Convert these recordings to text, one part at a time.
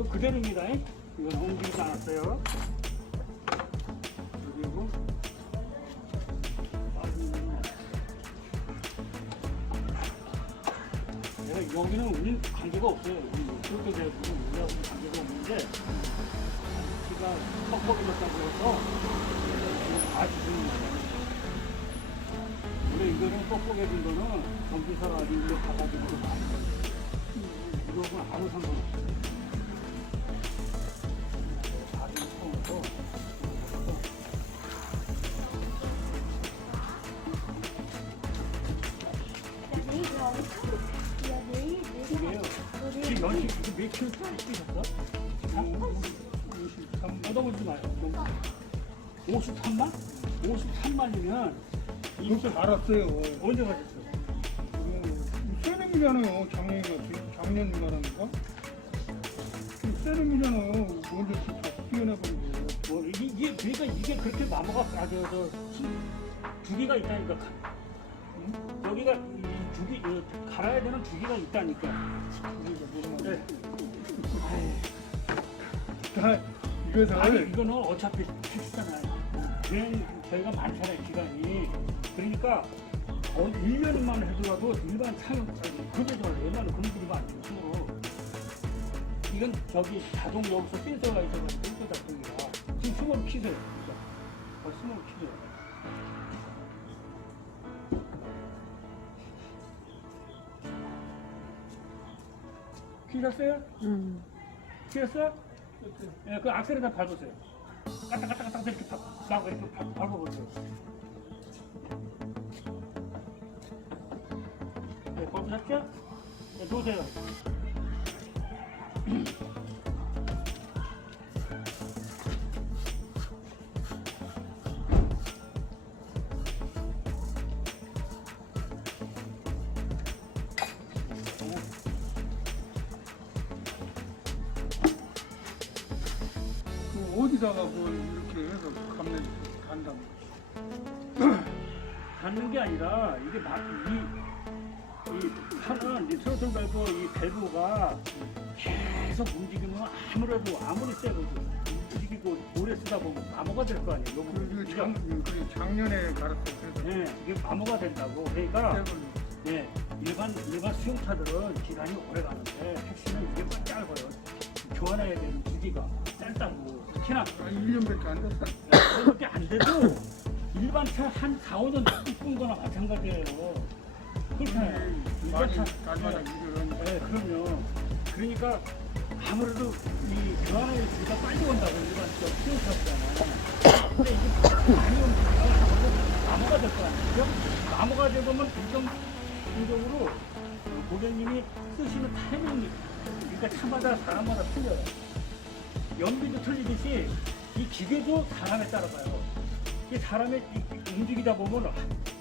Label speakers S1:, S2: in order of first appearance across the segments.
S1: 이거 그대로입니다. 이건 옮기지 않았어요. 그리고 여기는 우리 관계가 없어요. 그렇게 되고 우리하고 관계가 없는데 키가 뻑뻑해졌다고 해서 다 주는 거예요. 원래 이거는 뻑뻑해진 거는 전기사가 일로 가가지고 이거는 아무 상관없어요.
S2: 내일
S1: 이게요.
S2: 너 내일
S1: 지금 연식 몇 킬로 뛰셨어? 53. 얻어보지 마요. 53만? 53만이면
S3: 이것도 알았어요.
S1: 언제 가셨어요?
S3: 세름이잖아요. 작년이가 작년 말하니까. 세름이잖아요. 먼저 뛰어내버리고.
S1: 뭐 이게, 그러니까 이게 그렇게 나무가 아저저 주기가 있다니까. 응? 여기가 이 주기 이 갈아야 되는 주기가 있다니까. 네.
S3: 다 이것을
S1: 아니 이거는 어차피. 그냥 저희가 많잖아요 기간이. 그러니까 어, 1년만 해더라도 일반 차는 그대로 얼마나 그런 들이면 안 손으로. 이건 저기 자동 여기서 센서가 있어가지고 센서 작동이라 지금 스몰. 어, 스몰 키세 키셨어요?
S2: 응.
S1: 키셨어? 예, 그 악셀에다 밟으세요. 까딱까딱까딱 이렇게 밟, 막 이렇게 밟- 밟아보세요. 네, 밟으셨죠? 네, 놓으세요.
S3: 그 어디다가 뭐 이렇게 해서 감내 간다는 거지.
S1: 닿는 게 아니라 이게 막 이, 이 차는 이 트로틀 밸브 이 밸브가 계속 움직이면 아무래도 아무리 세도 움직이고 오래 쓰다 보면 마모가 될 거 아니에요.
S3: 그
S1: 이게-
S3: 작, 그 작년에 갈았어. 그래서
S1: 예, 이게 마모가 된다고. 그러니까
S3: 떼버리고.
S1: 예, 일반 일반 수용차들은 기간이 오래 가는데 택시는 이게 막 짧아요. 교환해야 되는 주기가 짧다고. 특히나
S3: 아, 1년밖에 안 됐어.
S1: 그렇게 안 돼도 일반 차 한 4, 5년 끈 거나 마찬가지예요. 그렇잖아요. 일반
S3: 많이
S1: 차.
S3: 날마다
S1: 예.
S3: 일을 하니까.
S1: 네, 그럼요. 그러니까 아무래도 이 교환의 주기가 빨리 온다고 일반 저 수용차잖아요. 근데 이게 많이 오면 나무가 될 거 아니에요. 나무가 되면 긍정적으로 고객님이 쓰시는 타이밍이 그러니까 차마다 사람마다 틀려요. 연비도 틀리듯이 이 기계도 사람에 따라가요. 이이 움직이다 보면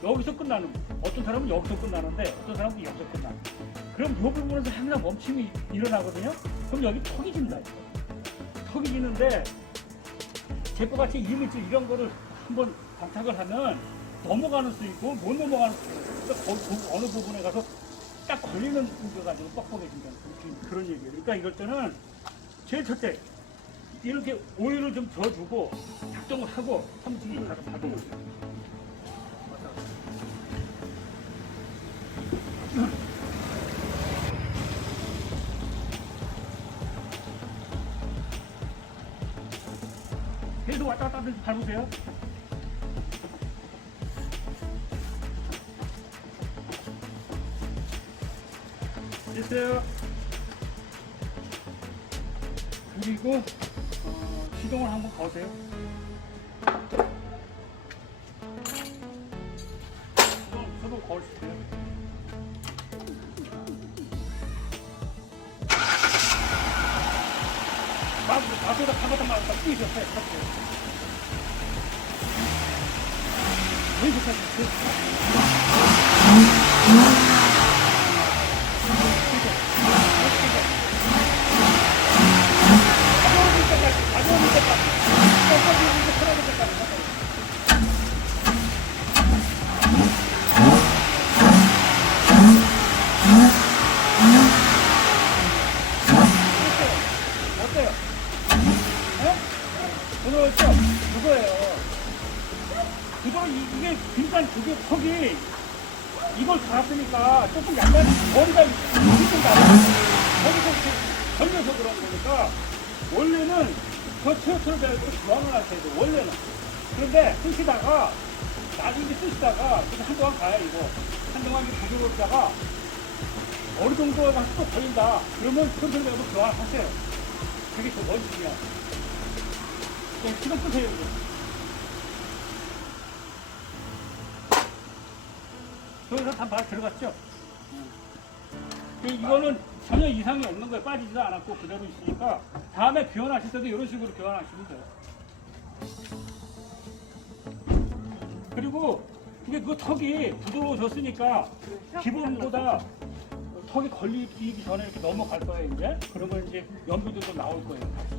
S1: 여기서 끝나는 어떤 사람은 여기서 끝나는데 어떤 사람은 여기서 끝나. 그럼 이 부분에서 항상 멈춤이 일어나거든요. 그럼 여기 턱이 진다. 턱이 지는데 제거같이 이미지 이런 거를 한번 장착을 하면 넘어가는 수 있고 못 넘어가는 수 있고 그러니까 어느 부분에 가서 딱 걸리는 거 가지고 뻑뻑해진다는 그런 얘기예요. 그러니까 이럴 때는 제일 첫째 이렇게 오일을 좀 줘주고 작동을 하고 삼층이 가서 받아보세요. 계속 왔다 갔다 하면서 밟으세요. 됐어요. 그리고 어, 시동을 한번 거세요. 시동, 시동 거주세요. 막, 막에다 가마다 말았다 뛰셨어요. 왜 어떤 그거죠 그거예요 그거 이- 이게 그러니까 그게 턱이 이걸 갈았으니까 조금 약간 머리가 힘좀 나요 거기서 이렇게 걸려서 그런 거니까 원래는 저 트로트를 배울 때 교환을 하셔야 돼요 원래는 그런데 쓰시다가 나중에 쓰시다가 그냥 한동안 가요 이거 한동안 이제 부드럽다가 어느 정도 가서 또 걸린다 그러면 트로트를 배우고 교환하세요 그게 더 멋지야 그냥 시간 끄세요 이제. 저기서 다 바로 들어갔죠? 그 이거는 전혀 이상이 없는 거예요. 빠지지도 않았고 그대로 있으니까 다음에 교환하실 때도 이런 식으로 교환하시면 돼요. 그리고 이게 그 턱이 부드러워졌으니까 기본보다 턱이 걸리기 전에 이렇게 넘어갈 거예요 이제. 그러면 이제 연비도 좀 나올 거예요.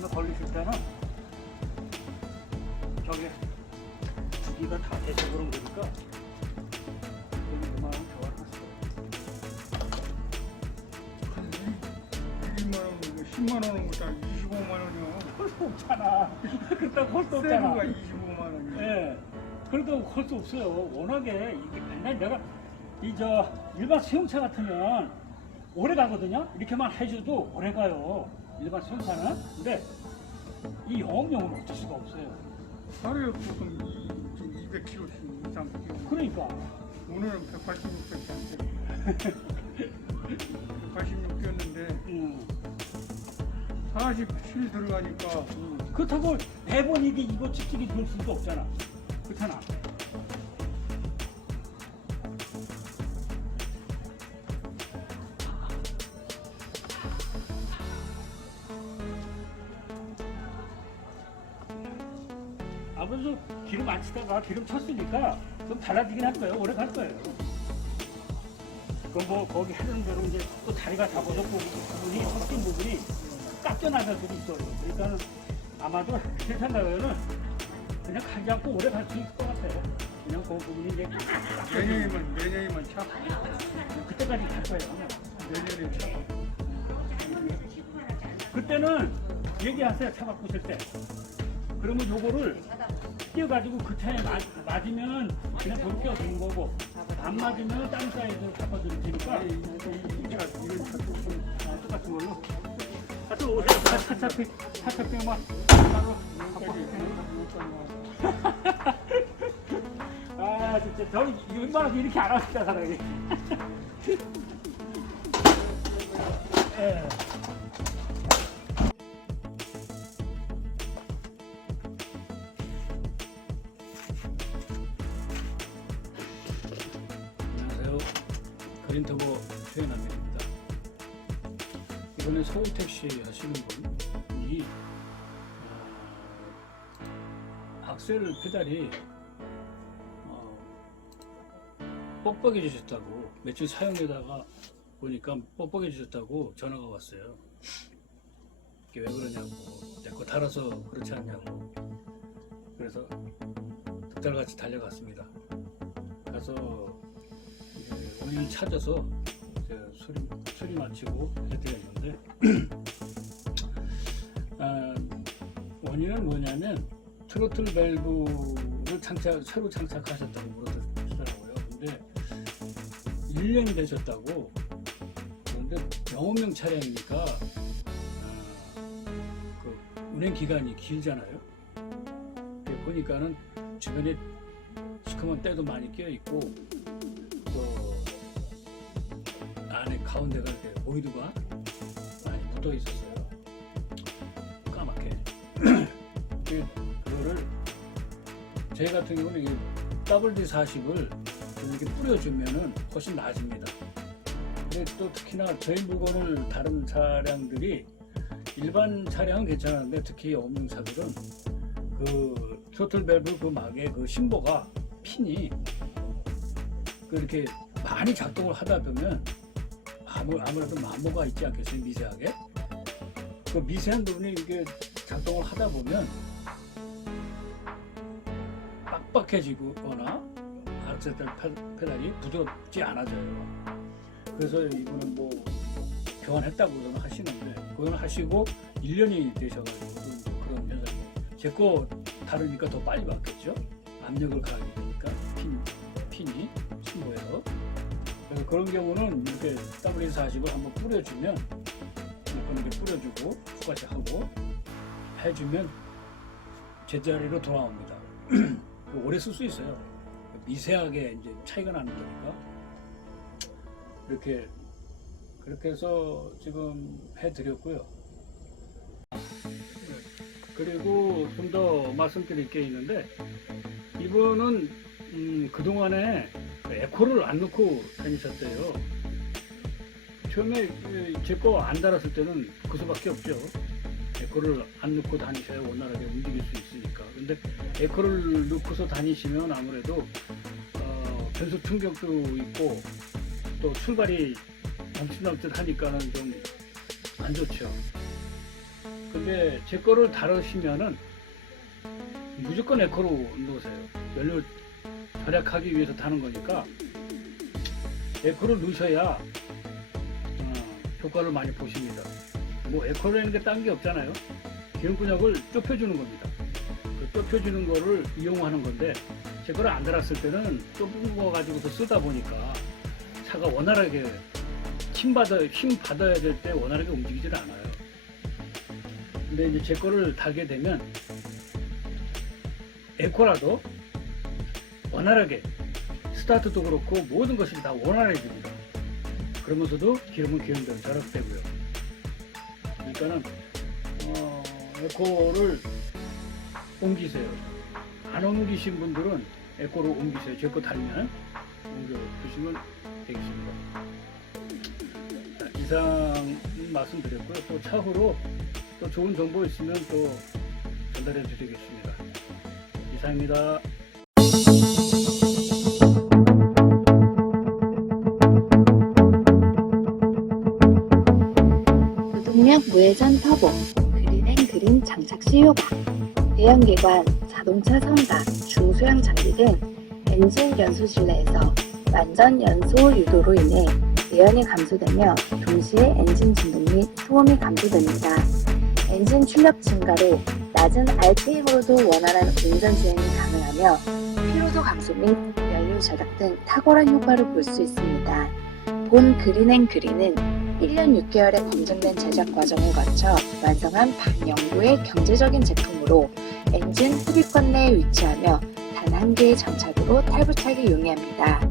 S1: 다음에 걸리실 때는 저기 두기가 다 돼서 그런 거니까 웬만하면 교환하세요.
S3: 한 1만 원, 10만 원은 못다 25만 원이요.
S1: 헐수 없잖아. 그렇다고 헐수 없잖아.
S3: 세부가 25만 원이요.
S1: 예. 그래도 할수 없어요. 워낙에 이게 맨날 내가 이 저 일반 수용차 같으면 오래 가거든요. 이렇게만 해줘도 오래 가요. 일반 수용차는. 근데 이 영업용은 어쩔 수가 없어요.
S3: 하루에 보통 이- 좀 200km씩 이상 뛰고
S1: 그러니까
S3: 오늘은 186밖에 안 뛰고 186 뛰었는데
S1: 음,
S3: 47 들어가니까
S1: 음. 그렇다고 대본 이게 이거 찍찍이 들 수도 없잖아. 그렇잖아. 아무래도 기름 안 치다가 기름 쳤으니까 좀 달라지긴 할 거예요. 오래 갈 거예요. 그럼 뭐 거기 하는 대로 이제 또 다리가 잡아서 그 부분이 섞인 부분이 깎여나갈 수도 있어요. 그러니까는 아마도 실탄다면은 그냥 가지 않고 오래 갈 수 있을 것 같아요. 그냥 그 부분이 이제
S3: 내년이면 내년이면 차
S1: 그때까지 갈 거예요.
S3: 내년에 차
S1: 그때는 얘기하세요. 차 바꾸실 때. 그러면 요거를 끼워가지고 그 차에 맞, 맞으면 그냥 돌 끼워주는 거고 안 맞으면 다른 사이즈로 바꿔드릴 테니까
S3: 이- 이- 이 차, 이런 차 조금
S1: 아, 똑같은 걸로. 하여튼 오세요. 차, 차, 차, 차, 차 빼만 따로 아, 진짜. 저는 웬만하면 이렇게 안 합니다, 사람이. 예.
S4: 그린터보 최현남입니다. 이번에 서울 택시 하시는 분이 어, 악셀 페달이 어, 뻑뻑해지셨다고 며칠 사용하다가 보니까 뻑뻑해지셨다고 전화가 왔어요. 이게 왜 그러냐고 내 거 달아서 그렇지 않냐고 그래서 득달같이 달려갔습니다. 가서 원인을 찾아서 이제 수리, 수리 마치고 해드렸는데
S1: 원인은 뭐냐면 트로틀 밸브를 장착 새로 장착하셨다고 그러더라고요. 근데 1년이 되셨다고 그런데 영업용 차량이니까 아, 그 운행 기간이 길잖아요. 보니까는 주변에 시커먼 때도 많이 끼어 있고 가운데가 이렇게 오이드가 많이 묻어 있었어요. 까맣게. 그- 그거를 제 같은 경우는 이 WD 40을 이렇게 뿌려주면은 훨씬 나아집니다. 근데 또 특히나 저희 물건을 다른 차량들이 일반 차량은 괜찮은데 특히 영업용차들은 그 트로틀 밸브 그 막의 그 심보가 핀이 그렇게 많이 작동을 하다 보면 아무, 아무래도 마모가 있지 않겠어요 미세하게 그 미세한 부분이 이게 작동을 하다 보면 빡빡해지거나 악셀달 페달이 부드럽지 않아져요. 그래서 이분은 뭐 교환했다고는 하시는데 그건 하시고 1년이 되셔가지고 또 그런 현상이 제거 다르니까 더 빨리 바뀌었죠. 압력을 가하게 되니까 핀, 그런 경우는 이렇게 W40을 한번 뿌려주면 이렇게 이렇게 뿌려주고 똑같이 하고 해주면 제자리로 돌아옵니다. 오래 쓸 수 있어요. 미세하게 이제 차이가 나는 거니까 이렇게 그렇게 해서 지금 해드렸고요. 그리고 좀 더 말씀드릴 게 있는데 이분은 음, 그동안에 에코를 안 넣고 다니셨대요. 처음에 제 거 안 달았을 때는 그 수밖에 없죠. 에코를 안 넣고 다니셔야 원활하게 움직일 수 있으니까. 근데 에코를 넣고서 다니시면 아무래도 어, 변속 충격도 있고 또 출발이 넘친넘친 하니까는 좀 안 좋죠. 근데 제 거를 다루시면은 무조건 에코로 넣으세요. 연료 절약하기 위해서 타는 거니까 에코를 넣으셔야 어, 효과를 많이 보십니다. 뭐 에코라는 게 딴 게 없잖아요. 기름근육을 좁혀주는 겁니다. 그 좁혀주는 거를 이용하는 건데 제 거를 안 달았을 때는 좁은 거 가지고서 쓰다 보니까 차가 원활하게 힘 받아 힘 받아야 될 때 원활하게 움직이질 않아요. 근데 이제 제 거를 달게 되면 에코라도 원활하게 스타트도 그렇고 모든 것이 다 원활해집니다. 그러면서도 기름은 기름대로 절약되고요. 그러니까는 어, 에코를 옮기세요. 안 옮기신 분들은 에코로 옮기세요. 제 거 달면 옮겨 주시면 되겠습니다. 자, 이상 말씀드렸고요. 또 차후로 또 좋은 정보 있으면 또 전달해 드리겠습니다. 이상입니다.
S2: 무회전 터보, 그린앤 그린 장착 시 효과, 대형기관, 자동차 선박, 중소형 장비 등 엔진 연소 실내에서 완전 연소 유도로 인해 내연이 감소되며 동시에 엔진 진동 및 소음이 감소됩니다. 엔진 출력 증가로 낮은 RPM으로도 원활한 운전 주행이 가능하며 피로도 감소 및 연료 절약 등 탁월한 효과를 볼 수 있습니다. 본 그린앤 그린은 1년 6개월의 검증된 제작 과정을 거쳐 완성한 반영구의 경제적인 제품으로 엔진 흡입권 내에 위치하며 단 한 개의 장착으로 탈부착이 용이합니다.